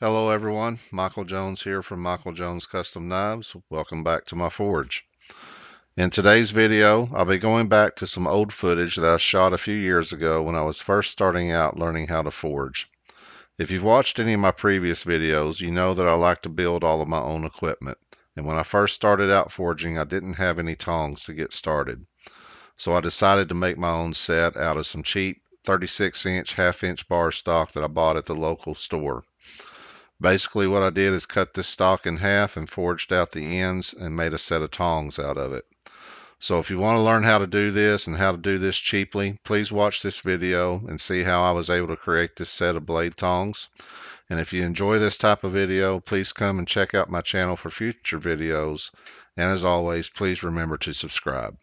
Hello everyone, Michael Jones here from Michael Jones Custom Knives. Welcome back to my forge. In today's video, I'll be going back to some old footage that I shot a few years ago when I was first starting out learning how to forge. If you've watched any of my previous videos, you know that I like to build all of my own equipment. And when I first started out forging, I didn't have any tongs to get started. So I decided to make my own set out of some cheap 36-inch half-inch bar stock that I bought at the local store. Basically what I did is cut this stock in half and forged out the ends and made a set of tongs out of it. So if you want to learn how to do this and how to do this cheaply, please watch this video and see how I was able to create this set of blade tongs. And if you enjoy this type of video, please come and check out my channel for future videos. And as always, please remember to subscribe.